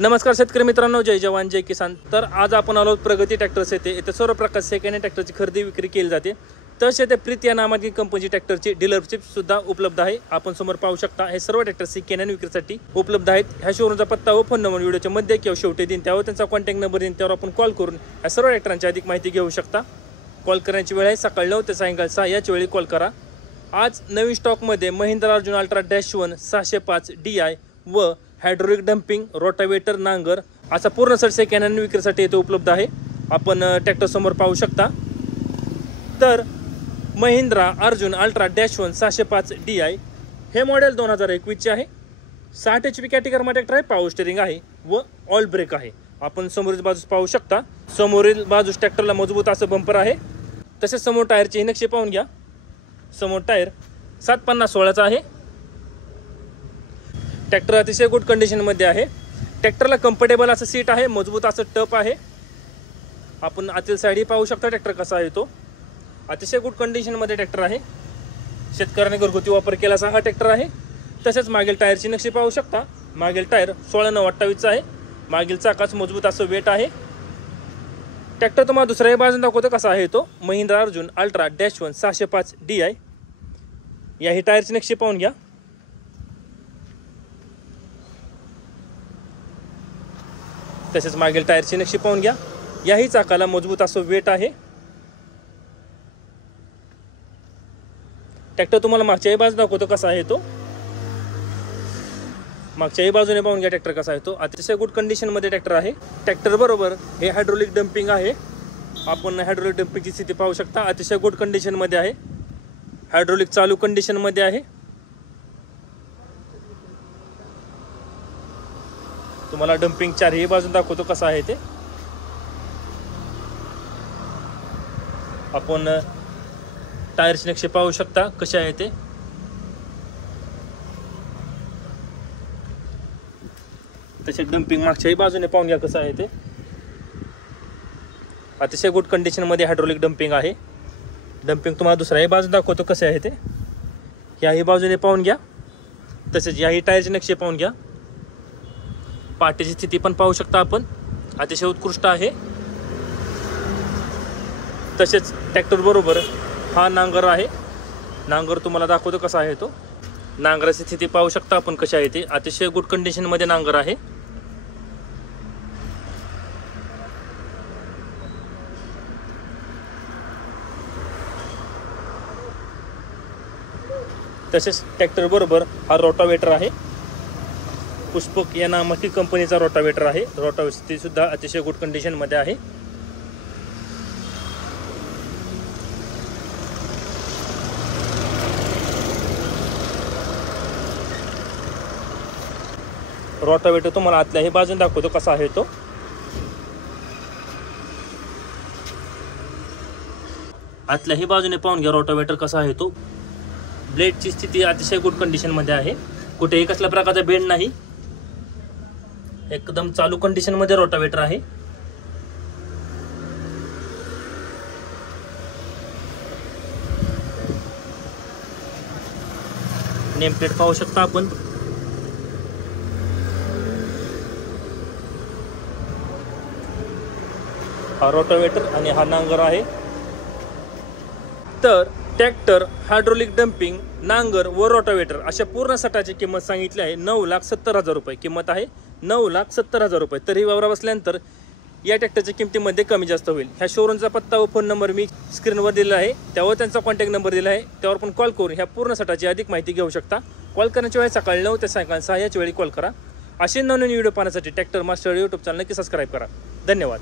नमस्कार शेतकरी मित्रांनो, जय जवान जय किसान। तर आज आपण आलो प्रगती ट्रॅक्टर्स येथे सर्व प्रकारचे सेकंड हँड ट्रॅक्टरची खरेदी विक्री केली जाते। तसेच येथे प्रीती या नामाची कंपनीची ट्रॅक्टरची डीलरशिप सुद्धा उपलब्ध आहे। आपण समोर पाहू शकता हे सर्व ट्रॅक्टर्स सेकंड हँड विक्रीसाठी उपलब्ध आहेत। ह्या शोरूमचा पत्ता व फोन नंबर व्हिडिओच्या मध्ये किंवा शेवटी देईन, त्यावर त्यांचा कॉन्टॅक्ट नंबर देईन, त्यावर आपण कॉल करून या सर्व ट्रॅक्टरांची अधिक माहिती घेऊ शकता। कॉल करण्याची वेळ आहे सकाळी 9 ते सायंकाळी 6 याच वेळी कॉल करा। आज नवीन स्टॉकमध्ये महिंद्रा अर्जुन अल्ट्रा -1 605 DI व हायड्रोलिक डंपिंग रोटावेटर नांगर असा पूर्ण सेट सेकंड हँड विक्रीसाठी येथे उपलब्ध आहे। आपण ट्रॅक्टर समोर पाहू शकता। तर महिंद्रा अर्जुन अल्ट्रा -1 605 DI हे मॉडेल 2021 चे आहे। 60 HP कॅटेगरीमध्ये ट्रॅक्टर आहे, पॉवर स्टीअरिंग आहे व ऑल ब्रेक आहे। आपण समोरील बाजूस पाहू शकता, समोरील बाजूस ट्रॅक्टरला मजबूत असं बंपर आहे। तसेच समोर टायरची नक्षी पाहून घ्या। समोर टायर 750/16चा आहे। ट्रॅक्टर अतिशय गुड कंडिशनमध्ये आहे। ट्रॅक्टरला कम्फर्टेबल असं सीट आहे, मजबूत असं टप आहे। आपण आतील साईडही पाहू शकता ट्रॅक्टर कसा आहे तो। अतिशय गुड कंडिशनमध्ये ट्रॅक्टर आहे। शेतकऱ्याने घरगुती वापर केला असा हा ट्रॅक्टर आहे। तसेच मागील टायरची नक्षी पाहू शकता। मागील टायर 16/9/28चा आहे। मागील चाकाच मजबूत असं वेट आहे। ट्रॅक्टर तुम्हाला दुसऱ्याही बाजून दाखवतो कसा आहे तो। महिंद्रा अर्जुन अल्ट्रा -1 605 DI याही टायरची नक्षी पाहून घ्या। तसेच मागील टायरची नक्षी पाहून घ्या। याही चाकाला मजबूत असं वेट आहे। ट्रॅक्टर तुम्हाला मागच्याही बाजूने दाखवतो कसा आहे तो। मागच्याही बाजूने पाहून घ्या ट्रॅक्टर कसा आहे तो। अतिशय गुड कंडिशनमध्ये ट्रॅक्टर आहे। ट्रॅक्टर बरोबर हे हायड्रोलिक डंपिंग आहे। आपण हायड्रोलिक डंपिंगची स्थिती पाहू शकता, अतिशय गुड कंडिशनमध्ये आहे। हायड्रोलिक चालू कंडिशनमध्ये आहे। तुम्हाला डंपिंग चारही बाजून दाखवतो कसा आहे ते। आपण टायरची नक्षी पाहू शकता कशी आहे ते। तसे डंपिंग मागच्याही बाजूने पाहून घ्या कसं आहे ते। अतिशय गुड कंडिशनमध्ये हायड्रोलिक डंपिंग आहे। डंपिंग तुम्हाला दुसऱ्याही बाजून दाखवतो कसे आहे ते। याही बाजूने पाहून घ्या। तसेच याही टायरची नक्षी पाहून घ्या। पाठीची स्थिती पण पाहू शकता आपण, अतिशय उत्कृष्ट आहे। तसेच ट्रॅक्टर बरोबर हा नांगर आहे। नांगर तुम्हाला दाखवतो कसा आहे तो। नांगराची स्थिती पाहू शकता आपण कशी आहे ते। अतिशय गुड कंडिशनमध्ये नांगर आहे। तसेच ट्रॅक्टर बरोबर हा रोटावेटर आहे। पुष्पक या नामाची कंपनीचा रोटावेटर आहे। रोटावेटर सुद्धा अतिशय गुड कंडिशनमध्ये आहे। रोटावेटर तुम्हाला आतल्याही बाजून दाखवतो कसा आहे तो। आतल्याही बाजूने पाहून घ्या रोटावेटर कसा आहे तो। ब्लेडची स्थिती अतिशय गुड कंडिशनमध्ये आहे। कुठेही कसल्या प्रकारचा बेंड नाही। एकदम चालू कंडिशनमध्ये रोटावेटर आहे। नेम प्लेट पाहू शकता आपण। हा रोटावेटर आणि हा नांगर आहे। तर ट्रॅक्टर, हायड्रोलिक डंपिंग, नांगर व रोटावेटर अशा पूर्ण सेटाची किंमत सांगितली आहे 9,70,000 रुपये किंमत आहे। 9,70,000 रुपये। तरी वावरा बसल्यानंतर या ट्रॅक्टरच्या किमतीमध्ये कमी जास्त होईल। ह्या शोरूमचा पत्ता व फोन नंबर मी स्क्रीनवर दिला आहे, त्यावर त्यांचा कॉन्टॅक्ट नंबर दिला आहे, त्यावर पण कॉल करून ह्या पूर्ण सेटाची अधिक माहिती घेऊ शकता। कॉल करण्याची वेळ सकाळी 9 ते सायंकाळी 6 याच वेळी कॉल करा। असे नवीन व्हिडिओ पाहण्यासाठी ट्रॅक्टर मास्टर यूट्यूब चॅनल नक्की सबस्क्राईब करा। धन्यवाद।